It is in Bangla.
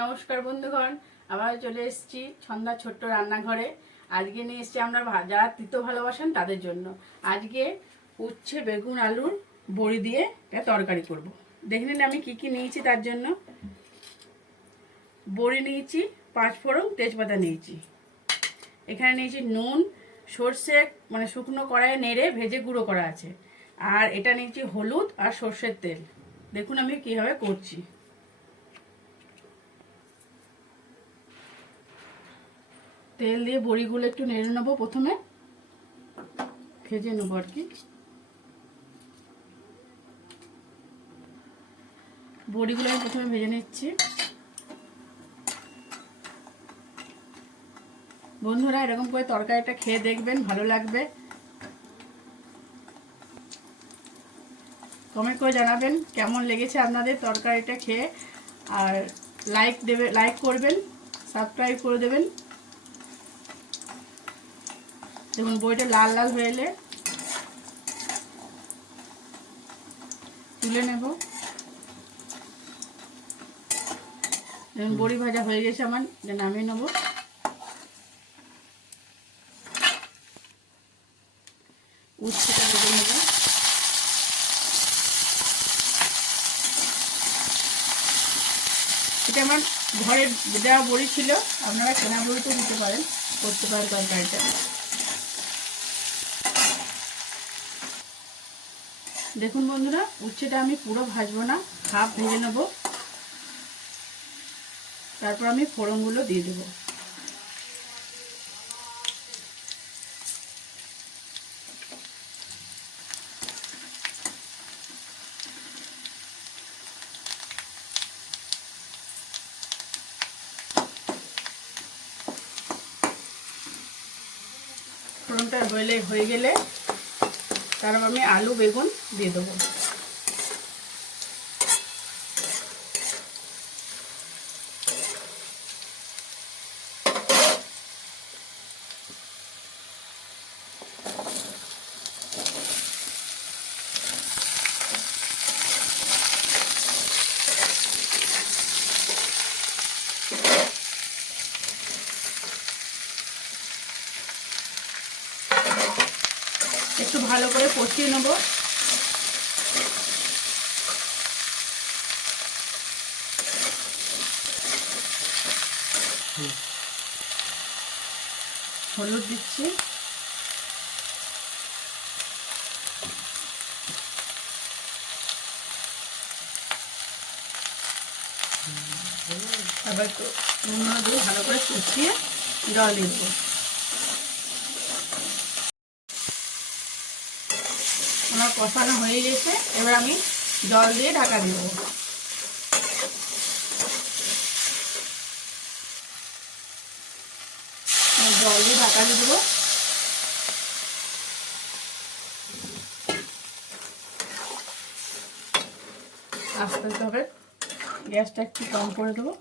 নমস্কার বন্ধুগণ, আবার চলে এসেছি ছন্দা ছোট্ট রান্নাঘরে। আজকে নিয়ে এসেছি আমরা যারা তিতো ভালোবাসেন তাদের জন্য। আজকে উচ্ছে বেগুন আলুর বড়ি দিয়ে একটা তরকারি করব। দেখে নিন আমি কি কি নিয়েছি। তার জন্য বড়ি নিয়েছি, 5 ফোড়ন, তেজপাতা নিয়েছি। এখানে নিয়েছি নুন, সর্ষে মানে শুকনো কড়াইয়ে নেড়ে ভেজে গুঁড়ো করা আছে। আর এটা নিয়েছি হলুদ আর সর্ষের তেল। দেখুন আমি কিভাবে করছি। তেল দিয়ে বড়িগুলো একটু নেড়ে নেবো, প্রথমে ভেজে নেবো আর কি। বড়িগুলো আমি প্রথমে ভেজে নিচ্ছি। বন্ধুরা এরকম করে তরকারিটা খেয়ে দেখবেন, ভালো লাগবে। কমেন্ট করে জানাবেন কেমন লেগেছে আপনাদের তরকারিটা খেয়ে। আর লাইক করবেন, সাবস্ক্রাইব করে দেবেন। দেখুন বড়িটা লাল লাল হয়ে এলে তুলে নেব। দেখুন বড়ি ভাজা হয়ে গেছে আমার, নামিয়ে নেব। উচ্ছেটা ভেজে নেব। এটা আমার ঘরে দেওয়া বড়ি ছিল, আপনারা কেনা বড়িতেও দিতে পারেন, করতে পারেন তরকারিটা। দেখুন বন্ধুরা, উচ্ছেটা আমি পুরো ভাজবো না, হাফ ভেজে নেব। তারপর আমি ফোড়নগুলো দিয়ে দেবো। ফোড়নটা হয়ে গেলে তারপর আমি আলু বেগুন দিয়ে দেবো। একটু ভালো করে কষিয়ে নেব। হলুদ দিচ্ছি, তারপর একটু নুন দিয়ে ভালো করে কষিয়ে জল দিয়ে দেবো। আমার কষানো হয়ে গেছে, এবার আমি জল দিয়ে ঢাকা দেব। জল দিয়ে ঢাকা দিয়ে দেবো। আস্তে আস্তে হবে, গ্যাসটা একটু কম করে দেবো।